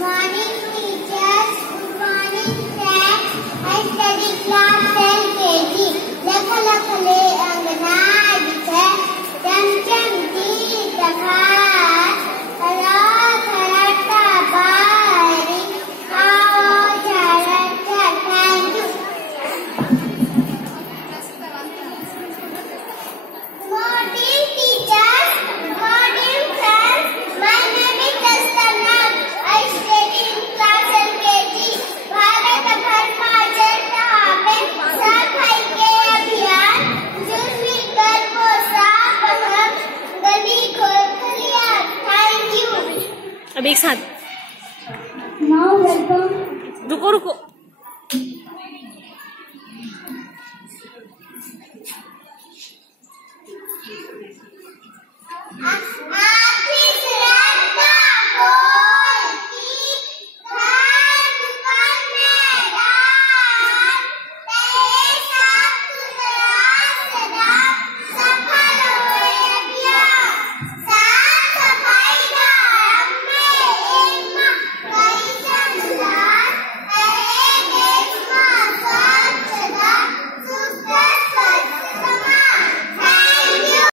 morning, teachers. Good morning, friends. I study class LKG. Lakha lakha le angana adithe. Jam jam di takhar. Kala kharata bari. Aao charata. Thank you. Good morning, teachers. Good morning, friends. My name is Dastana. I study in class LKG. Bharat भर में चलता है सफाई के अभियान जुल मिलकर वो साफ हम गली खोल लिया। Thank you. अब एक साथ नाउ वेलकम। रुको रुको।